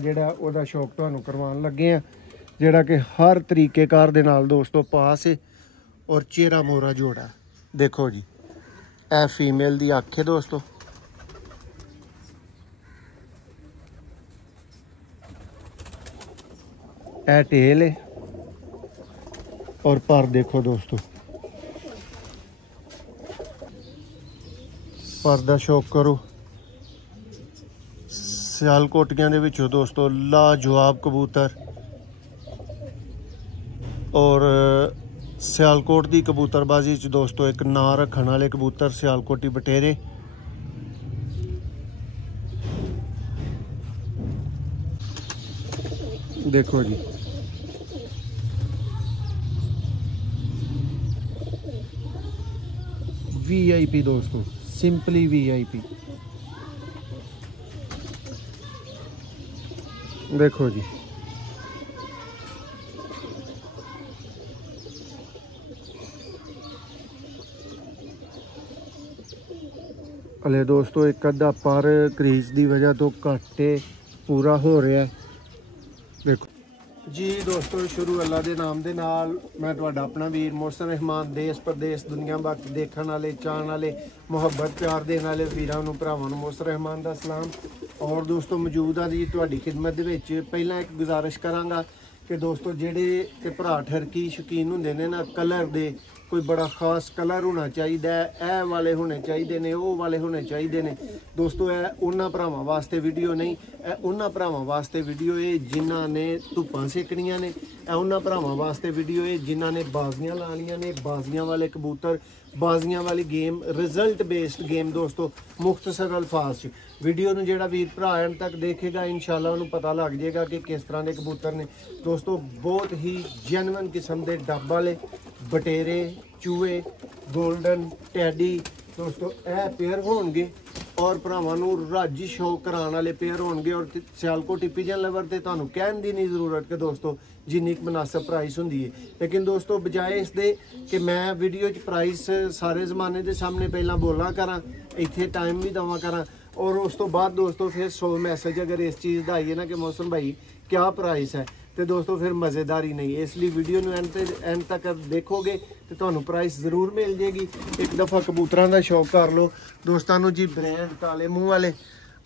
ਜਿਹੜਾ ਉਹਦਾ ਸ਼ੌਕ ਤੁਹਾਨੂੰ ਕਰਵਾਉਣ ਲੱਗੇ ਆ, ਜਿਹੜਾ ਕਿ ਹਰ ਤਰੀਕੇਕਾਰ ਦੇ ਨਾਲ ਦੋਸਤੋ ਪਾਸ ਹੈ ਔਰ ਚਿਹਰਾ ਮੋਰਾ ਜੋੜਾ। ਦੇਖੋ ਜੀ, ਇਹ ਫੀਮੇਲ ਦੀ ਅੱਖ ਹੈ ਦੋਸਤੋ, ਇਹ ਟੇਲ है और पर देखो दोस्तों पर दा शौक करो। सियालकोटियां दे विचों दोस्तों लाजवाब कबूतर और सियालकोट दी कबूतरबाजी च दोस्तों एक नां रखण वाले कबूतर सियालकोटी बटेरे। देखो जी, VIP दोस्तों, सिंपली VIP। देखो जी, हले दोस्तों एक अद्धा पर क्रीज की वजह तो घट पूरा हो रहा है। देखो जी दोस्तों, शुरू अल्लाह के नाम के नाल मैं तुहाडा अपना वीर मोहसिन रहमान, देश प्रदेश दुनिया बाकी देखने वाले चाहने वाले मुहब्बत प्यार देने वाले वीरों नूं भरावां नूं मोहसिन रहमान दा सलाम। और दोस्तों मौजूद आ जी तुहाडी खिदमत दे विच। पहला एक गुजारिश करांगा कि दोस्तों जेडे ते भरा ठरकी शौकीन हुंदे ने ना कलर दे, कोई बड़ा खास कलर होना चाहिए, ए वाले होने चाहिए ने, वो वाले होने चाहिए ने दोस्तों। ए उन्हां भरावां वास्ते वीडियो नहीं, ए उन्हां भरावां वास्ते वीडियो है जिन्हां ने धुप्पां सेकणियां ने, ए उन्हां भरावां वास्ते वीडियो है जिन्हां ने बाजियां लानियां ने, बाजियां वाले कबूतर, बाजियां वाली गेम, रिजल्ट बेस्ड गेम दोस्तों। मुख्तसर अल्फाज च वीडियो नूं जेड़ा वीर भरा एंड तक देखेगा इंशाल्लाह उन्हें पता लग जाएगा कि किस तरह के कबूतर ने दोस्तों। बहुत ही जेन्युइन किस्म के डब वाले बटेरे, चूहे, गोल्डन टैडी दोस्तों ए पेयर होणगे और भरावां नूं रज शौक कराने वाले पेयर होणगे। और सियालकोटी पिजन लवर ते तुहानूं कहण दी नहीं जरूरत कि दोस्तों जिन्नी मुनासिब प्राइस हुंदी है। लेकिन दोस्तों बजाए इसदे कि मैं वीडियो च प्राइस सारे जमाने के सामने पहला बोला करां, इत्थे टाइम भी दवा करां और उस तो बाद दोस्तों फिर 100 मैसेज अगर इस चीज़ का आइए ना कि मौसम भाई क्या प्राइस है, तो दोस्तों फिर मज़ेदारी नहीं। इसलिए वीडियो एंड तक देखोगे तो तुहानूं प्राइस जरूर मिल जाएगी। एक दफ़ा कबूतरों का शौक कर लो दोस्तों जी। ब्रांड काले मुँह वाले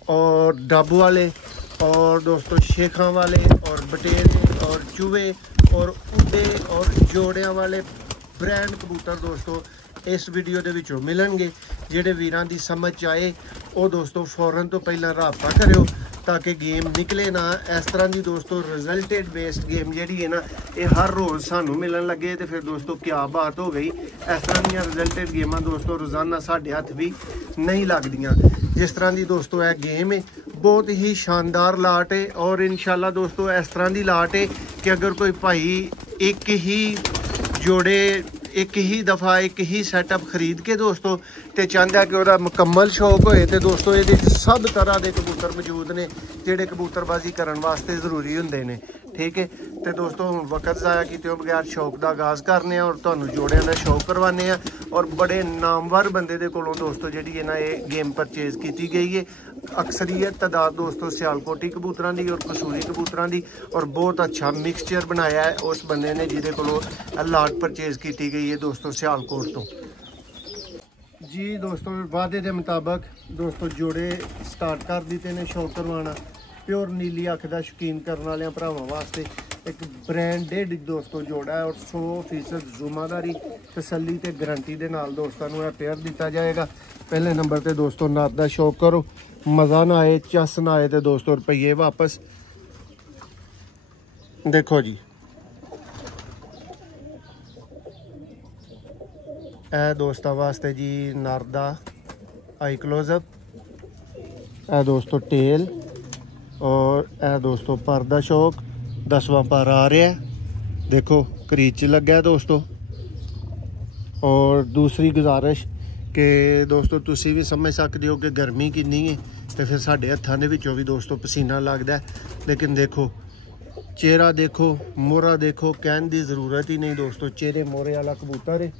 और डब वाले और दोस्तों शेखा वाले और बटेरे और चूहे और उड़े और जोड़ियां वाले ब्रांड कबूतर दोस्तों इस वीडियो के विचों मिलणगे। जिहड़े वीरां दी समझ आए वो दोस्तों फौरन तो पहला राबता करियो ताकि गेम निकले ना। इस तरह की दोस्तों रिजल्टेड बेस्ड गेम जी है ना, ये हर रोज़ सानू मिलन लगे तो फिर दोस्तों क्या बात हो गई। इस तरह दी रिजल्टेड गेमां दोस्तों रोज़ाना साढ़े हथ भी नहीं लगदियां। जिस तरह की दोस्तों यह गेम है बहुत ही शानदार लाट है और इंशाल्लाह दोस्तों इस तरह की लाट है कि अगर कोई भाई एक ही जोड़े, एक ही दफ़ा एक ही सैटअप खरीद के दोस्तों तो चाहता है कि वह मुकम्मल शौक होए तो दोस्तों ये सब तरह के कबूतर मौजूद ने जोड़े कबूतरबाजी करने वास्ते जरूरी होंगे ने। ठीक है तो दोस्तों हुण वक्त ज़ाया किए बगैर शौक का आगाज़ करने और तुहानूं जोड़ियां का शौक करवाने और बड़े नामवर बंदे दे कोलों दोस्तों जी है ना ये गेम परचेज़ की गई है। अक्सरियत तादाद दोस्तों सियालकोटी कबूतरां दी और कसूरी कबूतरां दी और बहुत अच्छा मिक्सचर बनाया है उस बंदे ने जिहदे कोलों लाट परचेज़ की गई है दोस्तों सियालकोट तो जी। दोस्तों वादे के मुताबिक दोस्तों जोड़े स्टार्ट कर दिते ने शौक करवाना। प्योर नीली अख का शौकीन करने वाले भरावां वास्ते एक ब्रांडेड दोस्तों जोड़ा है और 100% जुम्मेदारी तसल्ली ते गारंटी के नाल दोस्तों को यह पेयर दिता जाएगा। पहले नंबर पर दोस्तों नर का शौक करो, मज़ा ना आए चस ना आए तो दोस्तों रुपये वापस। देखो जी ए दोस्तों वास्ते जी नर दा आई क्लोजअप, ए दोस्तों टेल और ए दोस्तों पर दा शौक 10वां पर आ रहा है। देखो क्रीच लगा दोस्तों। और दूसरी गुजारिश कि दोस्तों तुसी भी समझ सकते हो कि गर्मी कितनी है तो फिर साढ़े हत्थां दे विचों भी दोस्तों पसीना लगता है। लेकिन देखो चेहरा देखो, मोहरा देखो, कहने की ज़रूरत ही नहीं दोस्तों, चेहरे मोहरे वाला कबूतर है।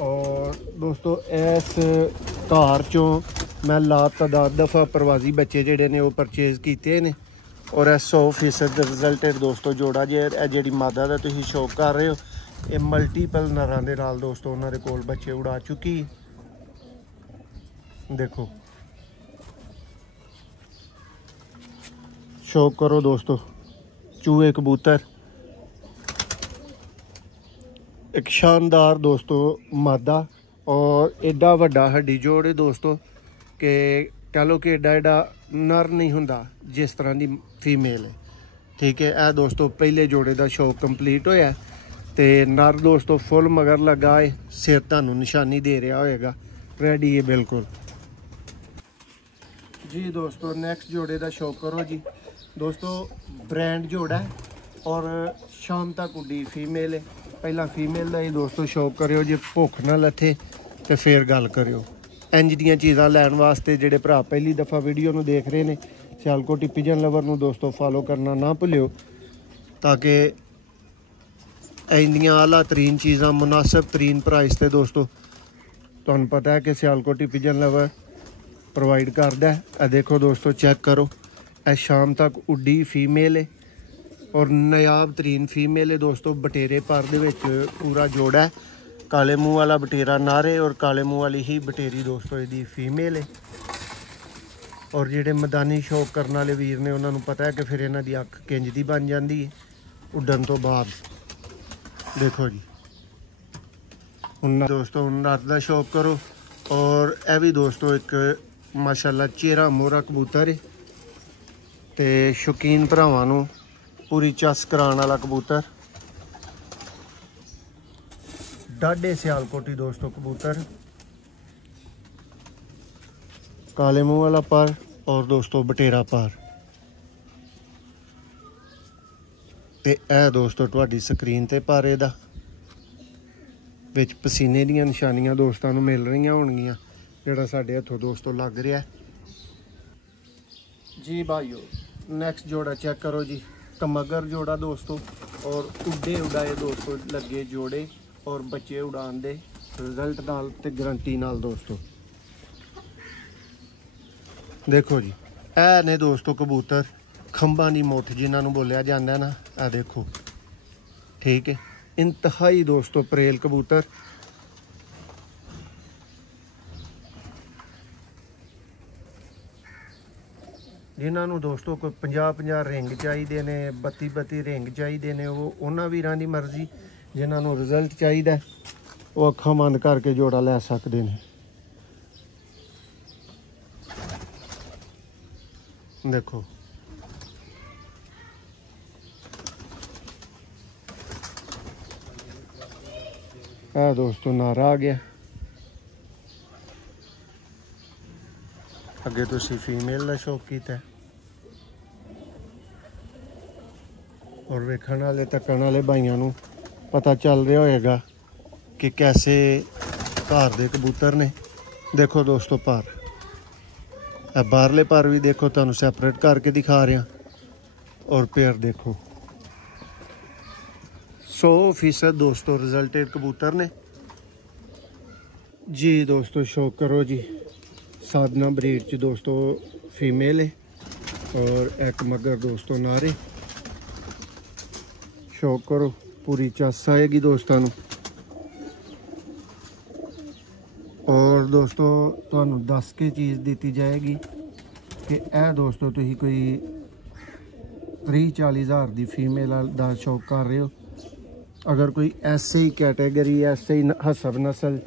और दोस्तों इस कार चों मैं ला तादाद दफ़ा प्रवासी बच्चे जोड़े ने वो परचेज़ किए ने और 100% रिजल्टेड दोस्तों जोड़ा जी मादा का तुम शौक कर रहे हो। ये मल्टीपल नरां दे नाल दोस्तों उन्होंने कोल बच्चे उड़ा चुकी। देखो शौक करो दोस्तों, चूहे कबूतर एक शानदार दोस्तों मादा और एडा वड्डा हड्डी जोड़ है दोस्तों कि कह लो कि एडा एडा नर नहीं हुंदा जिस तरह की फीमेल है। ठीक है, यह दोस्तों पहले जोड़े का शौक कंप्लीट होया ते नर दोस्तों फुल मगर लगा है, सिर तुहानू निशानी दे रहा होएगा, रेडी है बिल्कुल जी। दोस्तों नेक्स्ट जोड़े का शौक करो जी दोस्तों, ब्रांड जोड़ा है और शाम तक उड्डी फीमेल है। पहला फीमेल का ही दोस्तों शौक करो जी, भुख ना लथे तो फिर गल करो। इंज दियां चीज़ां लैन वास्ते जेडे भरा पहली दफ़ा वीडियो नू देख रहे हैं सियालकोटी पिजन लवर नू दोस्तों फॉलो करना ना भुल्यो, ताकि इंदियां आला तरीन चीज़ां मुनासिब तरीन प्राइस ते दोस्तों तुहानू पता है कि सियालकोटी पिजन लवर प्रोवाइड करदा है। आ देखो दोस्तों चेक करो, ए शाम तक उड्डी फीमेल है और नायाब तरीन फीमेल है दोस्तों। बटेरे पर दे विच पूरा जोड़ा है, काले मूँह वाला बटेरा नारे और काले मूँह वाली ही बटेरी दोस्तों इसकी फीमेल है। और जेडे मैदानी शौक करने वाले वीर ने उन्होंने पता है कि फिर इन्हां दी अख किंज दी बन जाती है उड्डन तो बाद। देखो जी हुण दोस्तों हुण रात का शौक करो। और यह भी दोस्तों एक माशाल्लाह चेहरा मोहरा कबूतर है ते शौकीन भरावां नूं पूरी चस कराने वाला कबूतर, डाढे सियालकोटी दोस्तों कबूतर, काले मुँह वाला पर और दोस्तों बटेरा पर। ते ए दोस्तों तुहाडी स्क्रीन ते पर इहदा विच पसीने दीयां निशानियां दोस्तों नूं मिल रही होणगियां, जिहड़ा साडे हत्थों दोस्तों लग रहा है जी। भाइयों नेक्स्ट जोड़ा चेक करो जी, कमगर जोड़ा दोस्तों और उड्डे उड़ाए दोस्तों लगे जोड़े और बच्चे उड़ान दे रिजल्ट नाल ते गारंटी नाल दोस्तों। देखो जी ए ने दोस्तों कबूतर खंभा दी मुठ जिन्होंने बोलिया जाता है ना, आ देखो ठीक है, इंतहाई दोस्तों परेल कबूतर। जिन्होंने दोस्तों कोई 50-50 रिंग चाहिए ने, 32-32 रिंग चाहिए ने, वो उन्होंने वीरां दी मर्जी। जिन्होंने रिजल्ट चाहिए वो अखां बंद करके जोड़ा लै सकते हैं। देखो आ दोस्तों नारा आ गया, अगे तुसी फीमेल का शौक किया और वेखण वाले तकण वाले भाइयों नूं पता चल रहा होएगा कि कैसे घर दे कबूतर ने। देखो दोस्तों पर बाहरले पर भी देखो तुहानूं सैपरेट करके दिखा रहा, और पेयर देखो 100% दोस्तों रिजल्टेड कबूतर ने जी। दोस्तों शौक करो जी, साधना ब्रीड च दोस्तों फीमेल है और एक मगर दोस्तों नारे। शौक करो पूरी चस आएगी दोस्तों नूं। और दोस्तों तुहानूं दस के चीज़ दी जाएगी कि यह दोस्तों तुसीं कोई 30-40 हज़ार की फीमेल का शौक कर रहे हो। अगर कोई ऐसे ही कैटेगरी ऐसे ही हसब नस्ल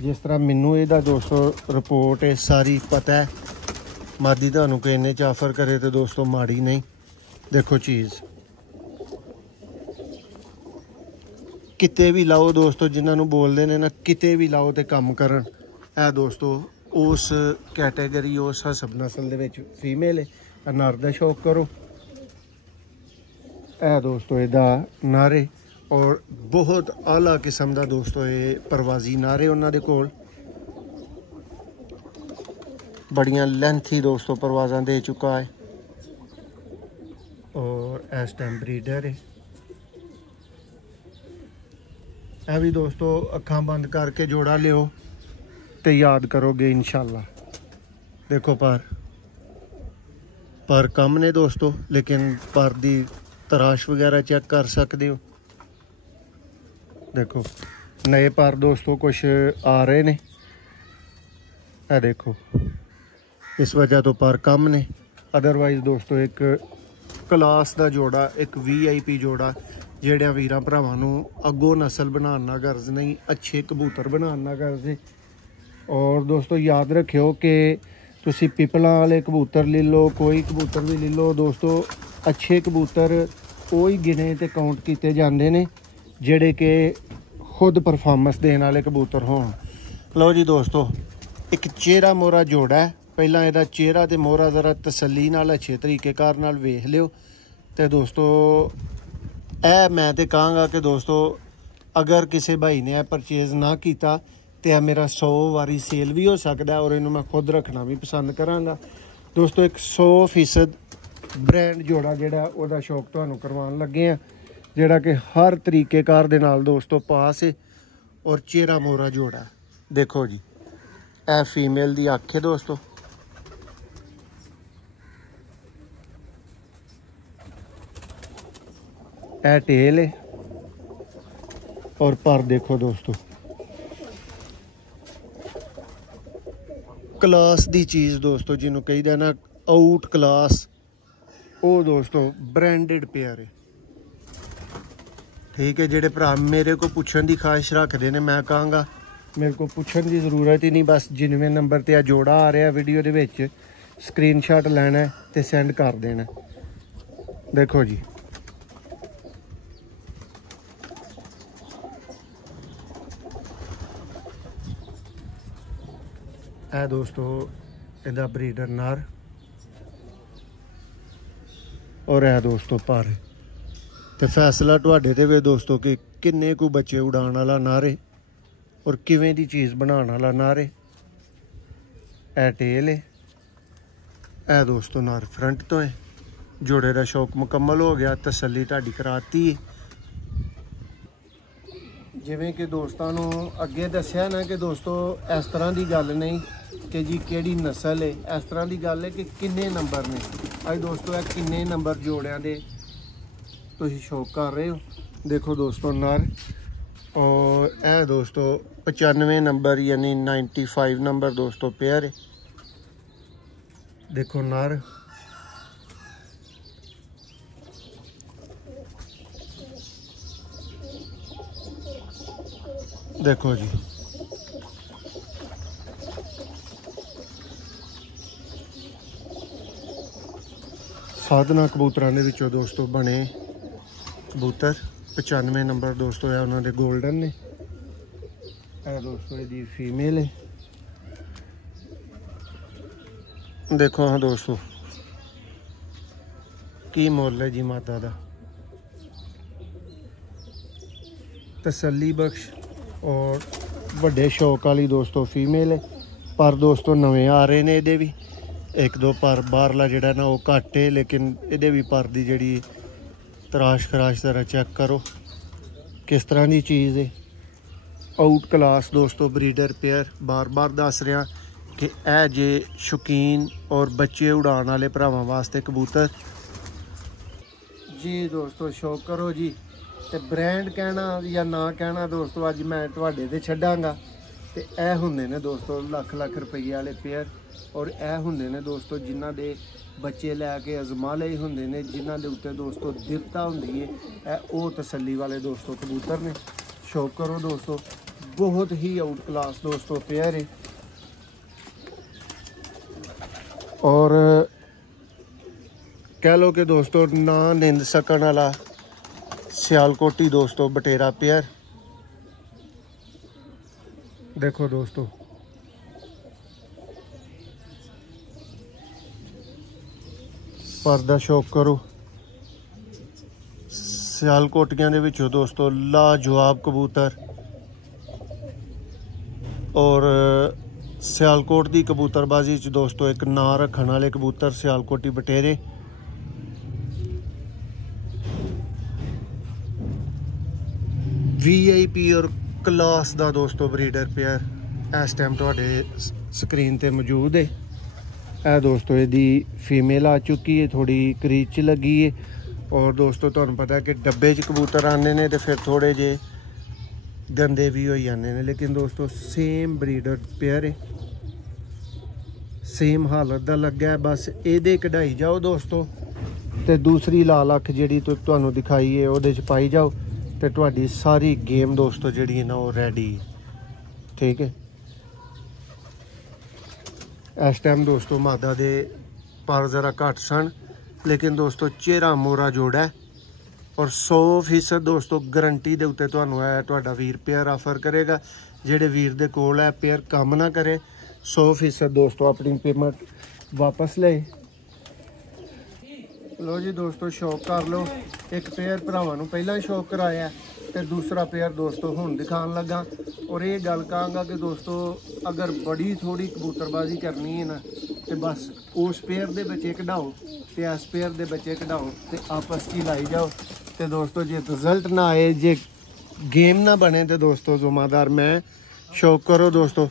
जिस तरह मैनू इहदा दोस्तों रिपोर्ट है सारी पता है, मादी तुहानूं कोई इन्ने च ऑफर करे तो दोस्तों माड़ी नहीं। देखो चीज़ किते भी लाओ दोस्तों, जिन्होंने बोलते हैं ना किते भी लाओ तो कम करन। है दोस्तों उस कैटेगरी उस हसब नस्ल दे विच फीमेल है। नर दा शौक करो, है दोस्तों इहदा नारे और बहुत आला किस्म का दोस्तों ये परवाजी नारे उन्होंने कोल, बड़ियां लेंथी दोस्तों परवाज़ां दे चुका है और इस टाइम ब्रीडर है। यह भी दोस्तों अखां बंद करके जोड़ा लियो तो याद करोगे इंशाल्लाह। देखो पर पर कम ने दोस्तों, लेकिन पर दी तराश वगैरह चेक कर सकते हो। देखो नए पर दोस्तों कुछ आ रहे ने, ये देखो इस वजह तो पर कम ने। अदरवाइज दोस्तों एक क्लास का जोड़ा, एक VIP जोड़ा, जेड़िया वीरां भरावां नूं अगों नस्ल बनाने ना गर्ज नहीं, अच्छे कबूतर बनाने ना गर्ज है। और दोस्तों याद रखियो कि तुसी पिपलां वाले कबूतर ले लो, कोई कबूतर भी ले लो दोस्तों, अच्छे कबूतर वो ही गिने ते काउंट किए जाते हैं जेड़े कि खुद परफॉर्मेंस देने वाले कबूतर होण। लो जी दोस्तों, एक चेहरा मोहरा जोड़ा है। पहला ਇਹਦਾ चेहरा तो मोहरा ज़रा तसल्ली नाल अच्छे तरीकेकार नाल वेख लियो। तो दोस्तों मैं तो कहांगा कि दोस्तों अगर किसी भाई ने परचेज़ ना किया तो मेरा 100 वारी सेल भी हो सकता है, और इन्हूं मैं खुद रखना भी पसंद करांगा। दोस्तों एक 100% ब्रांड जोड़ा जिहड़ा उहदा शौक तुहानूं करवाउण लगे हैं, जिहड़ा कि हर तरीकेकार दे नाल दोस्तों पास है और चेहरा मोहरा जोड़ा है। देखो जी ए फीमेल दी अख है दोस्तों, ए टेल है, और पर देखो दोस्तों क्लास दी चीज़ दोस्तों, जिन्हों कही ना आउट क्लास, वो दोस्तों ब्रांडेड पेयर है। ठीक है, जेडे भरा मेरे को पूछण की ख्वाहिश रखते हैं, मैं कहांगा मेरे को पूछण की जरूरत ही नहीं, बस जिनवें नंबर ते जोड़ा आ रहा वीडियो दे विच स्क्रीनशॉट लेना है तो सेंड कर देना। देखो जी ए दोस्तों इहदा ब्रीडर नर, और है दोस्तों पर। तो फैसला तुहाडे ते वे दोस्तों कि किन्ने कु बच्चे उड़ाण वाला नर है और किवें दी चीज़ बनाने वाला नर है। ए टेल है, ए दोस्तों नर फ्रंट तो है। जोड़े का शौक मुकम्मल हो गया, तसल्ली तुहाडी कराती है। जिवें कि दोस्तों अगे दस्या ना कि दोस्तों इस तरह की गल नहीं कि जी केड़ी नस्ल है, इस तरह की गल है कि किन्ने नंबर ने। अज दोस्तों है किन्ने नंबर जोड़ियां दे तुसीं शौक कर रहे हो। देखो दोस्तों नर, और ए दोस्तों 95 नंबर यानी 95 नंबर दोस्तों पेयर है। देखो नर, देखो जी साधना कबूतरां दे विचों दोस्तों बने कबूतर 95 नंबर दोस्तों है उन्होंने गोल्डन ने। दोस्तों ये फीमेल है। देखो हाँ दोस्तों की मुल है जी माता दा, तसल्ली बख्श और बड़े शौक वाली दोस्तों फीमेल है। पर दोस्तों नवे आ रहे ने, ये भी एक दो पर बाहरला जिहड़ा ना वो घट है, लेकिन ये भी पर दी जिहड़ी तराश खराश जरा चेक करो किस तरह की चीज़ है। आउट क्लास दोस्तों ब्रीडर पेयर। बार बार दस रहा कि ए जे शौकीन और बच्चे उड़ाने वाले भरावां वास्ते कबूतर जी दोस्तों शौक करो जी। तो ब्रांड कहना या ना कहना दोस्तों अज मैं तुहाडे ते छड्डांगा। तो यह होंदे ने दोस्तों लख लख रुपये वाले पेयर, और यह होंदे ने दोस्तों जिन्हां दे बच्चे लैके अजमा लए होंदे ने, जिन्हां दे उत्ते दोस्तों दिरता होंदी है। यह वो तसल्ली वाले दोस्तों कबूतर ने। शौक करो दोस्तों, बहुत ही आउट क्लास दोस्तों पेयर है। और कह लो कि दोस्तों ना निंद सकन वाला सियालकोटी दोस्तों बटेरा पेयर। देखो दोस्तों पर दा शौक करो। सियालकोटियां दे विचों दोस्तों लाजवाब कबूतर, और सियालकोट की कबूतरबाजी च दोस्तों एक नां रखने वाले कबूतर सियालकोटी बटेरे। VIP और क्लास दा दोस्तों ब्रीडर पेयर इस टाइम तुहाडे स्क्रीन ते मौजूद है। ਇਹ ਦੋਸਤੋ ਇਹਦੀ फीमेल आ चुकी है, थोड़ी क्रीज च लगी है। और दोस्तों तुहानू पता है कि डब्बे च कबूतर आने ने तो फिर थोड़े जे गंदे भी हो जाते हैं, लेकिन दोस्तों सेम ब्रीडर पेयर है, सेम हालत का लग्गा है। बस ये कढ़ाई जाओ दोस्तों, तो दूसरी लाल अख जी तुहानू दिखाई है वो पाई जाओ, तो तुहाडी सारी गेम दोस्तों जी ना वो रेडी है। ठीक है, इस टाइम दोस्तों मादा दे पर ज़रा घट सन, लेकिन दोस्तों चेहरा मोरा जोड़ा है। और 100% दोस्तों गारंटी दे उत्ते तुहानू है तुहाडा वीर पेयर ऑफर करेगा। जेडे वीर दे कोल है पेयर काम ना करे, 100% दोस्तों अपनी पेमेंट वापस ले लो जी। दोस्तों शौक कर लो, एक पेयर भरावां नू पहला शौक कराया, तो दूसरा पेयर दोस्तों हुण दिखान लगा। और ये गल कहांगा कि दोस्तों अगर बड़ी थोड़ी कबूतरबाजी करनी है ना, तो बस उस पेयर दे बच्चे कढाओ तो इस पेयर दे बच्चे कढाओ, तो आपस की लाई जाओ। तो दोस्तों जे रिजल्ट ना आए, जे गेम ना बने, तो दोस्तों जुम्मेदार मैं। शौक करो दोस्तों,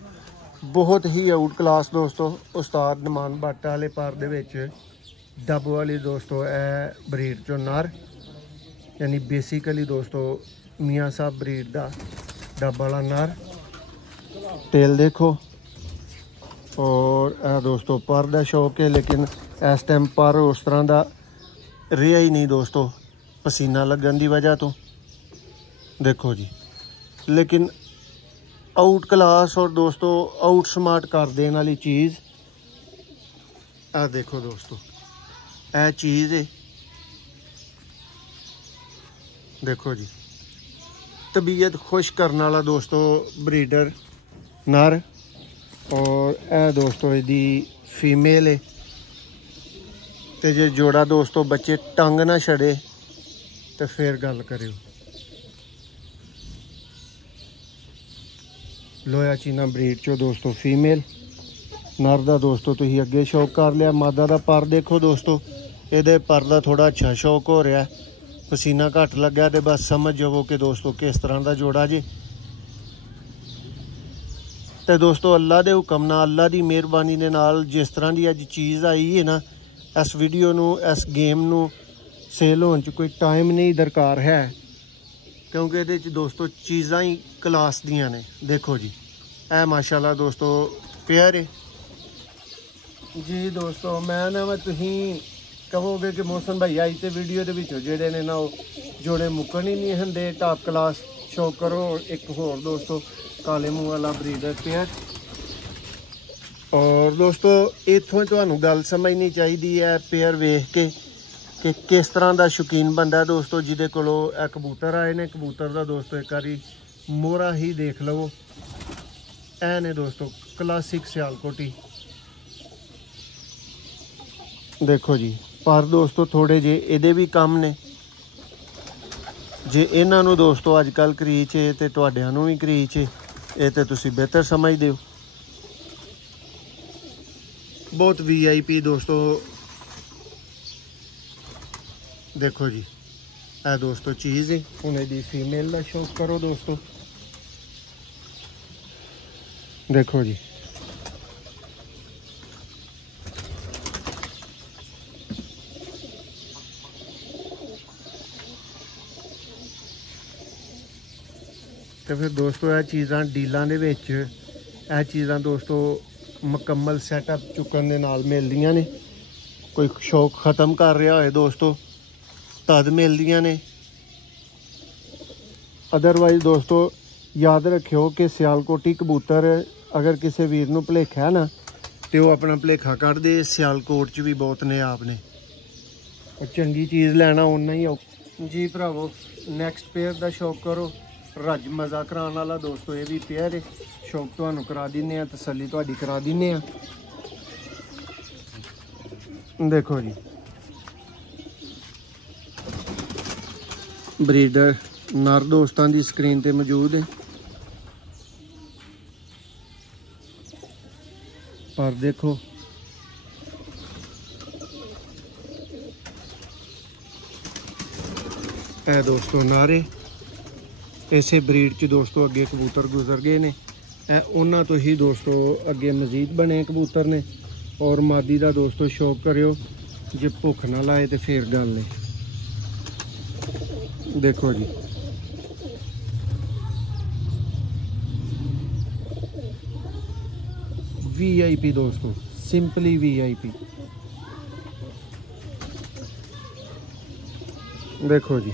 बहुत ही आउट क्लास दोस्तों उस्ताद नमान भट्ट वाले पर दे विच डब वाली दोस्तों ए ब्रीड चो नर, यानी बेसिकली दोस्तों मियाँ साहब ब्रीड का डब वाला नर। टेल देखो, और दोस्तों पर का शौक है, लेकिन इस टाइम पर उस तरह का रहा ही नहीं दोस्तों, पसीना लगन की वजह तो। देखो जी, लेकिन आउट क्लास और दोस्तों आउट स्मार्ट कर देने वाली चीज़ आ देखो दोस्तों, यह चीज़ है। देखो जी, तबीयत खुश करने वाला दोस्तों ब्रीडर नर। और यह दोस्तों यदी फीमेल है, तो जे जोड़ा दोस्तों बच्चे टंग ना छड़े तो फिर गल करियो। लोया चीना ब्रीड चो दोस्तों फीमेल नर दा दोस्तों तुसीं अगे शौक कर लिया। मादा दा पर देखो दोस्तों, ये पर दा थोड़ा अच्छा शौक हो रहा है, पसीना घट लग्या, तो बस समझ जाओ कि दोस्तों किस तरह का जोड़ा जी। तो दोस्तों अल्लाह के हुक्म नाल, अल्लाह की मेहरबानी के नाल जिस तरह की अज चीज़ आई है ना, इस वीडियो नू, इस गेम नू सेल होने च कोई टाइम नहीं दरकार है, क्योंकि ये दोस्तों चीज़ां ही क्लास दियां ने। देखो जी, ए माशाल्लाह दोस्तों पेयर है जी। दोस्तों मैं ना तुसीं कहोगे कि मोहसन भाई आई तो वीडियो के जोड़े ने ना जोड़े मुक्कन ही नहीं होंगे टॉप क्लास। शौक करो एक होर दोस्तों काले मुँह वाला ब्रीडर पेयर। और दोस्तों इत्थों तुहानू गल समझनी चाहिए है पेयर वेख के कि किस तरह का शौकीन बंदा है दोस्तों, जिदे कोलों ए कबूतर आए ने। कबूतर का दोस्तों एक बारी मोहरा ही देख लो, ए ने दोस्तों क्लासिक सियालकोटी। देखो जी, पर दोस्तों थोड़े जे इहदे भी कम ने। जे इन्हां नूं दोस्तों अजकल क्रीच है तो तुहाडिआं नूं भी क्रीच है, ये तो तुसीं बेहतर समझदे हो। बहुत VIP दोस्तों। देखो जी, ए दोस्तों चीज़ है। हुण इहदी फीमेल का शौक करो दोस्तों। देखो जी, तो फिर दोस्तों यह चीज़ां डीलों के विच यह चीज़ां दोस्तों मुकम्मल सैटअप चुकन दे नाल मिलदियां ने। कोई शौक ख़त्म कर रहा है दोस्तों तद मिलदियां ने। अदरवाइज दोस्तों याद रखियो कि सियालकोटी कबूतर अगर किसी वीर नूं भुलेखा है ना, तो वो अपना भुलेखा कढ़ दे। सियालकोट च भी बहुत ने आपने चंगी चीज़ लैना उन्ना ही औ जी भरावो। नैक्सट पेयर का शौक करो, रज मज़ा कराने वाला दोस्तों ये भी पेयर है। शौक तुहानू करा दिन्ने आ, तसल्ली तुहाडी करा दिन्ने आ। देखो जी, ब्रीडर नर दोस्तों की स्क्रीन ते मौजूद है। पर देखो ए दोस्तों नारे इसे ब्रीड च दोस्तों अगे कबूतर गुजर गए ने। उन्होंने तो ही दोस्तों अगे मजीद बने कबूतर ने। और मादी का दोस्तों शौक करियो, जे भुख ना लाए तो फिर गल नहीं। देखो जी VIP दोस्तों, सिंपली VIP। देखो जी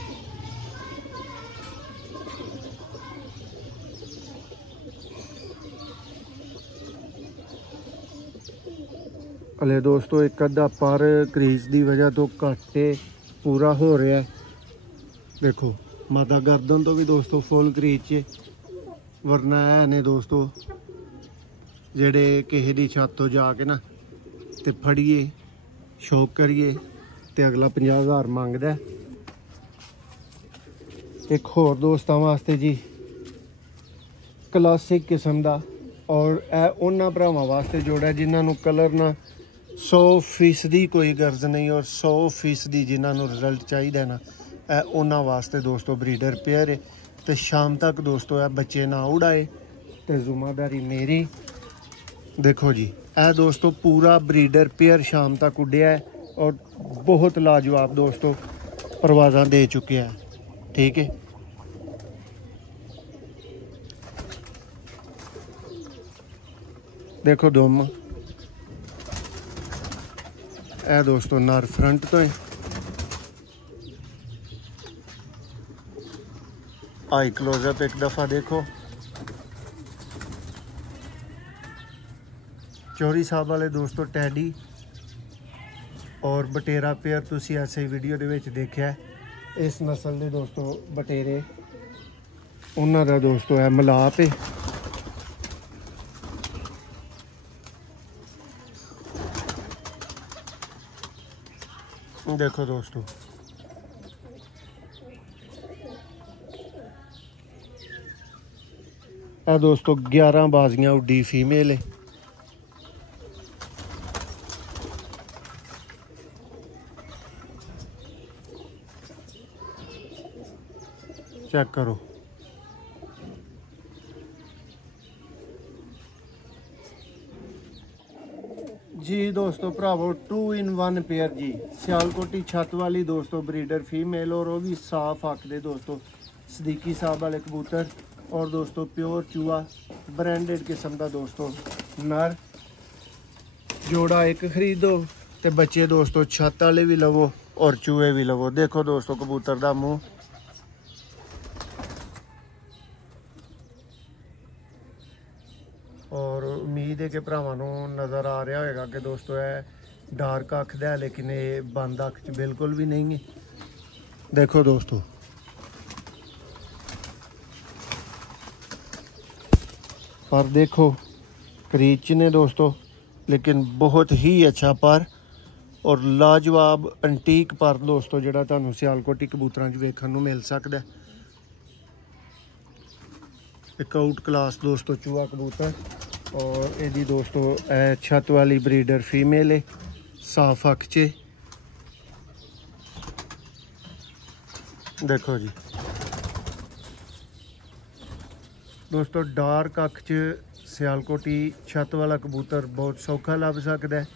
हले दोस्तों एक अद्धा पर क्रीज की वजह तो घाटे पूरा हो रहा है। देखो माता गर्दन तो भी दोस्तों फुल क्रीज, वरना है ने दोस्तों जेड़े किसी की छत तो जाके ना ते फड़िए शौक करिए तो अगला 50,000 मंगदा। एक होर दोस्तों वास्ते जी क्लासिक किस्म का, और उन्होंने भरावां वास्ते जोड़ा जिन्होंने कलर ना 100% कोई गर्ज नहीं और 100% जिन्होंने रिजल्ट चाहिए ना, उन्होंने वास्ते दोस्तों ब्रीडर पेयर है। तो शाम तक दोस्तों बच्चे ना उड़ाए तो जिम्मेदारी मेरी। देखो जी दोस्तों पूरा ब्रीडर पेयर शाम तक उड़िया है और बहुत लाजवाब दोस्तों परवाज़ा दे चुके हैं। ठीक है, देखो दुम दोस्तों नर फ्रंट तो है। आई क्लोजअप एक दफ़ा देखो। चौरी साहब वाले दोस्तों टैडी और बटेरा पेयर तुसी ऐसे वीडियो दे विच देखिया है। इस नस्ल के दोस्तों बटेरे उन्हां दा दोस्तों है मिलाप है। देखो दोस्तों दोस्तों 11 बाजियां उड्डी फीमेल है। चेक करो जी दोस्तों भरावो 2 in 1 पेयर जी। सियालकोटी छत वाली दोस्तों ब्रीडर फीमेल और वो भी साफ अख दे दोस्तों सदीकी साहब वाले कबूतर, और दोस्तों प्योर चूहा ब्रांडेड किस्म का दोस्तों नर। जोड़ा एक खरीदो तो बच्चे दोस्तों छत वाले भी लवो और चूहे भी लवो। देखो दोस्तों कबूतर का मुँह, और उम्मीद है कि भरावां नूं नज़र आ रहा होगा कि दोस्तों है डार्क अख दा, लेकिन ये बंद अख च बिल्कुल भी नहीं है। देखो दोस्तों पर देखो क्रीच ने दोस्तों, लेकिन बहुत ही अच्छा पर और लाजवाब अंटीक पर दोस्तों जिहड़ा तुहानूं सियालकोटी कबूतरां च वेखण नूं मिल सकदा है। एक आउट क्लास दोस्तों चूहा कबूतर, और यदी दोस्तों छत वाली ब्रीडर फीमेल है साफ अख च। देखो जी दोस्तों डार्क अख च सियालकोटी छत वाला कबूतर बहुत सौखा लभ सकता है,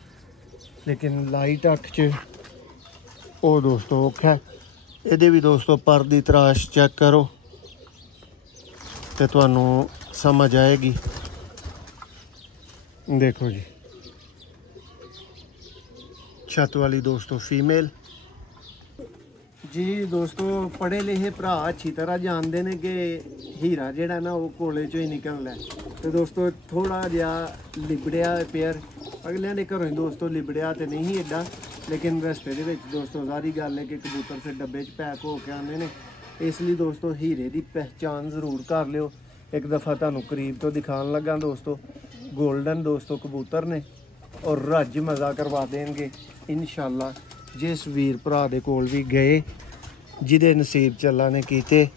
लेकिन लाइट अख च वो दोस्तों औखा है। ये भी दोस्तों पर दी तराश चेक करो तो तुहानूं समझ आएगी। देखो जी छत वाली दोस्तों फीमेल जी। दोस्तों पढ़े लिखे भरा अच्छी तरह जानते हैं कि हीरा जिहड़ा ना वो कोले चो ही निकलना है। तो दोस्तों थोड़ा जिहा लिबड़िया पेयर अगलियां दे घरों दोस्तों लिबड़िया तो नहीं एडा, लेकिन रस्ते दे विच दोस्तों सारी गल है कि कबूतर फिर डब्बे च पैक हो के आने ने, इसलिए दोस्तों हीरे की पहचान जरूर कर लियो। एक दफ़ा तुहानूं करीब तो दिखाने लगा दोस्तों, गोल्डन दोस्तों कबूतर ने और रज मज़ा करवा देंगे इंशाल्लाह। जिस वीर भरा दे कोल भी गए जिदे नसीब च अल्लाह ने कीते।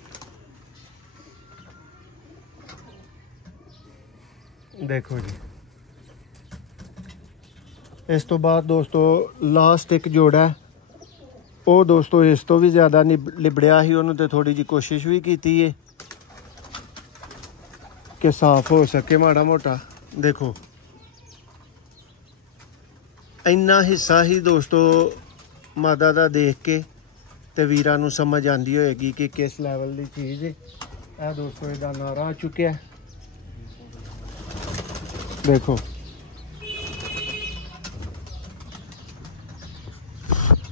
देखो जी इस तो बाद दोस्तों लास्ट एक जोड़ा है, वो दोस्तों इस तो भी ज़्यादा लिबड़िया ही, उन्होंने तो थोड़ी जी कोशिश भी की है कि साफ हो सके माड़ा मोटा। देखो ਇੰਨਾ ਹਿੱਸਾ ਹੀ ਦੋਸਤੋ ਮਾਦਾ ਦਾ ਦੇਖ ਕੇ ਤੇ ਵੀਰਾਂ ਨੂੰ ਸਮਝ ਆਂਦੀ ਹੋਏਗੀ ਕਿ ਕਿਸ ਲੈਵਲ ਦੀ ਚੀਜ਼ ਹੈ। ਇਹ ਦੋਸਤੋ ਇਹਦਾ ਨਾਰਾ ਆ ਚੁੱਕਿਆ ਦੇਖੋ।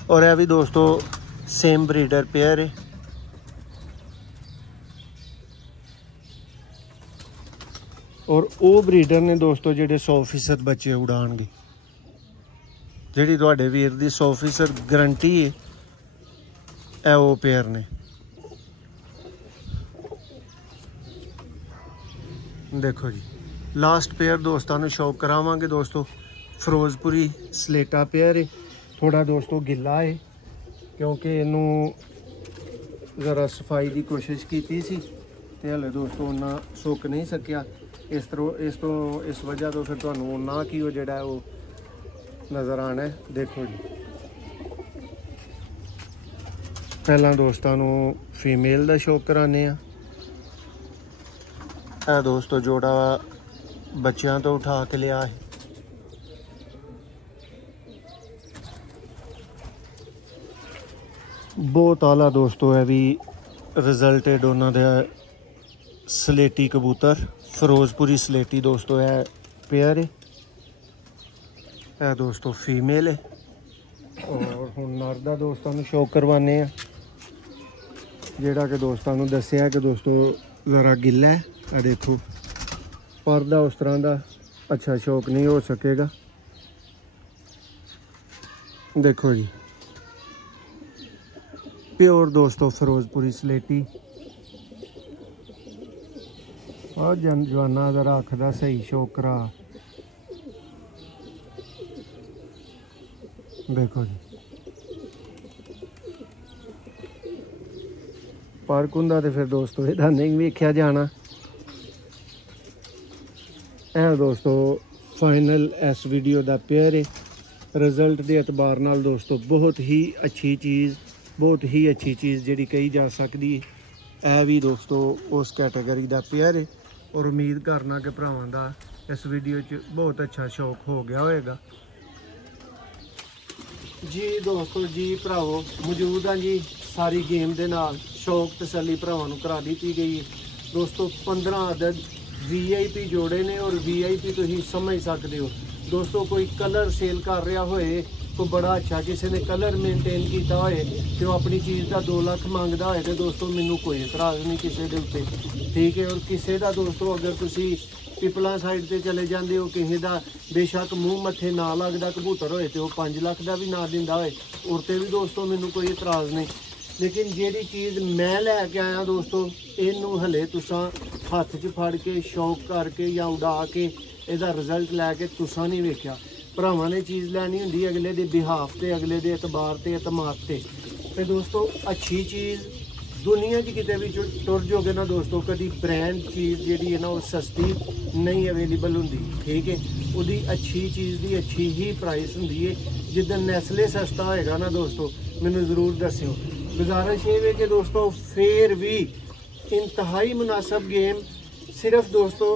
और यह भी दोस्तों सेम ब्रीडर पेयर है। और वो ब्रीडर ने दोस्तों जेडे 100% बच्चे उड़ाएंगे, जी थोड़े वीर की 100% गारंटी है, ए वो पेयर ने। देखो जी लास्ट पेयर दोस्तों को शौक करावांगे दोस्तों। फिरोजपुरी स्लेटा पेयर है। थोड़ा दोस्तों गिला है क्योंकि इनू ज़रा सफाई की कोशिश की सी ते हले दोस्तों उन्ना सुक नहीं सकिया। इस वजह तो फिर तुहानू उन्ना की वो जिहड़ा वो नज़र आना है। देखो जी पहला दोस्तों फीमेल का शौक कराने आ। दोस्तों जोड़ा बच्चों तो उठा के लिया है। बहुत आला दोस्तों है भी रिजल्ट है दोनों दे। स्लेटी कबूतर फिरोजपुरी स्लेटी दोस्तों है पेयर है। यह दोस्तों फीमेल है। और हुण नर दा दोस्तों शौक करवाने जेड़ा कि दोस्तों दसिया कि दोस्तों ज़रा गिला है। आ देखो पर्दा उस तरह का अच्छा शौक नहीं हो सकेगा। देखो जी प्योर दोस्तों फिरोजपुरी स्लेटी। और जवाना ज़रा आखदा सही शौक करा। देखो जी पार्क हुंदा ते फिर दोस्तों इहदा नहीं वेख्या जाना। यह दोस्तों फाइनल इस वीडियो का पेयर है। रिजल्ट के एतबार नाल दोस्तों बहुत ही अच्छी चीज़ जिहड़ी कही जा सकती है। यह भी दोस्तों उस कैटेगरी का पेयर है। और उम्मीद करना कि भरावां दा इस वीडियो च बहुत अच्छा शौक हो गया होएगा जी। दोस्तों जी भरावो मौजूद हाँ जी सारी गेम के नाल शौक तसल्ली भरावां नूं करा दी गई है दोस्तों। 15 अदद VIP जोड़े ने और VIP तुसीं समझ सकते हो दोस्तों। कोई कलर सेल कर रहा होए तो बड़ा अच्छा किसी ने कलर मेनटेन किया होए तो अपनी चीज़ का 2 लाख मंगता है तो दोस्तों मैनू कोई इतराज़ नहीं किसी के उत्ते, ठीक है। और किसी का दोस्तों अगर तुसी पिपला साइड से चले जाते हो किसी का बेशक मूँह मत्थे ना लगता कबूतर होए तो 5 लाख का भी ना दिंदा होए उस भी दोस्तों मैनू कोई इतराज़ नहीं। लेकिन जिहड़ी चीज़ मैं लैके आया दोस्तों इनू हले तुसां हत्थ च फड़ के शौक करके या उड़ा के इहदा रिजल्ट लैके तुसां नहीं वेख्या। भरावां ने चीज़ लैनी हुंदी अगले दे बिहाफ ते अगले दे एतबार ते एतमाद ते दोस्तों अच्छी चीज़ दुनिया च किते भी टुर जोगे ना दोस्तों कभी ब्रांड चीज़ जिहड़ी है ना वो सस्ती नहीं अवेलेबल हुंदी, ठीक है। उहदी अच्छी चीज़ की अच्छी ही प्राइस हुंदी है। जिद्दन नेस्ले सस्ता होएगा ना दोस्तों मैनू जरूर दस्सिओ। गुजारिश ये है कि दोस्तों फिर भी इंतहाई मुनासिब गेम सिर्फ दोस्तों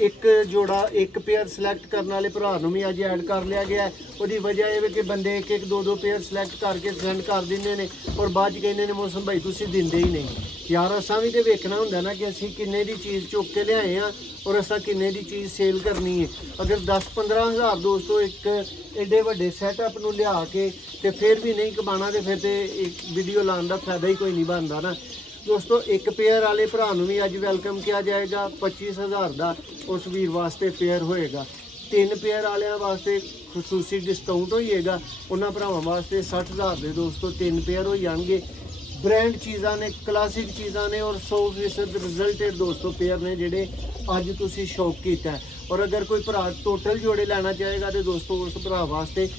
एक जोड़ा एक पेयर सिलेक्ट करने वाले भरा भी अज ऐड कर लिया गया है। उसकी वजह यह है कि बंदे एक 2 पेयर सिलेक्ट करके सेंड कर देंगे ने और बाद कहते हैं मौसम भाई तुम देंगे ही नहीं यार। असा भी तो वेखना होंगे ना कि असी किन्ने दी चीज़ चुक के लियाए हैं और असा किन्ने दी चीज़ सेल करनी है। अगर 10-15 हज़ार दोस्तों एक एडे वड्डे सैटअप नूं लिया के ते फिर भी नहीं कमाना तो फिर तो एक वीडियो लाने का फायदा ही कोई नहीं बनता ना दोस्तों। एक पेयर वाले भरा भी अज वेलकम किया जाएगा 25,000 का उस वीर वास्ते पेयर होएगा। 3 पेयर वाले वास्ते खसूसी डिस्काउंट होइएगा। उन्होंने भरावां वास्ते 60,000 के दोस्तों 3 पेयर हो जाएंगे। ब्रांड चीज़ा ने क्लासिक चीज़ा ने और 100% रिजल्टेड दोस्तों पेयर ने जेडे अज तुसी शौक किया है। और अगर कोई भरा टोटल जोड़े लेना चाहेगा तो दोस्तों उस भरा वास्ते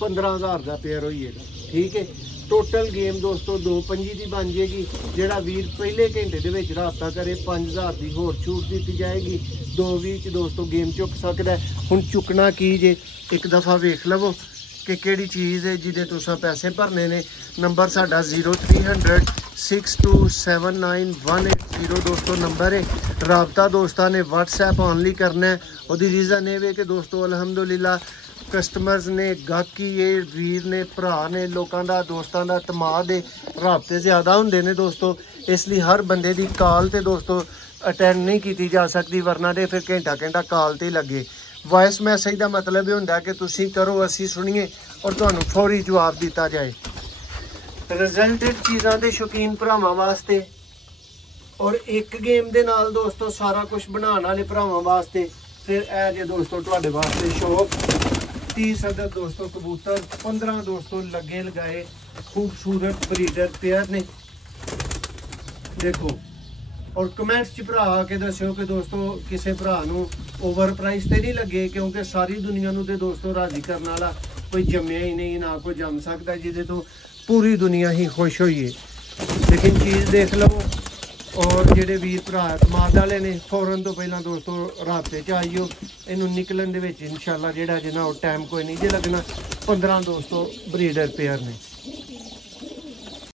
15,000 का पेयर होइएगा, ठीक है। टोटल गेम दोस्तों 2-5 की बन जाएगी। जोड़ा वीर पहले घंटे के रबता करे 5,000 की होर छूट दी जाएगी। 2:20 दोस्तों गेम चुक सकता है। हुण चुकना की जे एक दफ़ा वेख लवो कि केड़ी चीज़ है जिदे तुसां पैसे भरने ने। नंबर साडा 0300 6279 दोस्तों नंबर है। रबता दोस्तों ने व्हाट्सएप ऑनली करना है। वो रीज़न ये है कि दोस्तों अलहमदुलिल्लाह ਕਸਟਮਰਸ ਨੇ, ਗਾਹਕੀ ਇਹ ਵੀਰ ਨੇ, ਭਰਾ ਨੇ, ਲੋਕਾਂ ਦਾ, ਦੋਸਤਾਂ ਦਾ ਤਮਾਦ ਦੇ ਰਾਬਤੇ ਜ਼ਿਆਦਾ ਹੁੰਦੇ ਨੇ ਦੋਸਤੋ। ਇਸ ਲਈ ਹਰ ਬੰਦੇ ਦੀ ਕਾਲ ਤੇ ਦੋਸਤੋ ਅਟੈਂਡ ਨਹੀਂ ਕੀਤੀ ਜਾ ਸਕਦੀ, ਵਰਨਾ ਦੇ ਫਿਰ ਘੰਟਾ ਘੰਟਾ ਕਾਲ ਤੇ ਲੱਗੇ। ਵਾਇਸ ਮੈਸੇਜ ਦਾ ਮਤਲਬ ਇਹ ਹੁੰਦਾ ਕਿ ਤੁਸੀਂ ਕਰੋ, ਅਸੀਂ ਸੁਣੀਏ ਔਰ ਤੁਹਾਨੂੰ ਫੌਰੀ ਜਵਾਬ ਦਿੱਤਾ ਜਾਏ। ਰਿਜ਼ਲਟਡ ਚੀਜ਼ਾਂ ਦੇ ਸ਼ੌਕੀਨ ਭਰਾਵਾਂ ਵਾਸਤੇ ਔਰ ਇੱਕ ਗੇਮ ਦੇ ਨਾਲ ਦੋਸਤੋ ਸਾਰਾ ਕੁਝ ਬਣਾਉਣ ਵਾਲੇ ਭਰਾਵਾਂ ਵਾਸਤੇ ਫਿਰ ਇਹ ਜੇ ਦੋਸਤੋ ਤੁਹਾਡੇ ਵਾਸਤੇ ਸ਼ੌਕ 30 ਅਦਰ ਦੋਸਤੋ ਕਬੂਤਰ 15 ਦੋਸਤੋ ਲੱਗੇ ਲਗਾਏ ਖੂਬਸੂਰਤ ਬਰੀਡਰ ਪੇਅਰ ਨੇ। ਦੇਖੋ ਔਰ ਕਮੈਂਟਸ 'ਚ ਭਰਾ ਆ ਕੇ ਦੱਸਿਓ ਕਿ ਦੋਸਤੋ ਕਿਸੇ ਭਰਾ ਨੂੰ ਓਵਰ ਪ੍ਰਾਈਸ ਤੇ ਨਹੀਂ ਲੱਗੇ, ਕਿਉਂਕਿ ਸਾਰੀ ਦੁਨੀਆ ਨੂੰ ਤੇ ਦੋਸਤੋ ਰਾਜ਼ੀ ਕਰਨ ਵਾਲਾ ਕੋਈ ਜੰਮਿਆ ਹੀ ਨਹੀਂ, ਨਾ ਕੋਈ ਜੰਮ ਸਕਦਾ ਜਿਹਦੇ ਤੋਂ ਪੂਰੀ ਦੁਨੀਆ ਹੀ ਖੁਸ਼ ਹੋਈਏ। ਲੇਕਿਨ ਚੀਜ਼ ਦੇਖ ਲਓ ਔਰ ਜਿਹੜੇ ਵੀਰ ਭਰਾ ਕਮਾਦ ਵਾਲੇ ਨੇ ਫੌਰਨ ਤੋਂ ਪਹਿਲਾਂ ਦੋਸਤੋ ਰਾਬਤੇ 'ਚ ਆਈਓ। ਇਹਨੂੰ ਨਿਕਲਣ ਦੇ ਵਿੱਚ ਇਨਸ਼ਾਅੱਲਾ ਜਿਹੜਾ ਜਿੰਨਾ ਉਹ ਟਾਈਮ ਕੋਈ ਨਹੀਂ ਜੇ ਲੱਗਣਾ। 15 ਦੋਸਤੋ ਬਰੀਡਰ ਪੇਅਰ ਨੇ।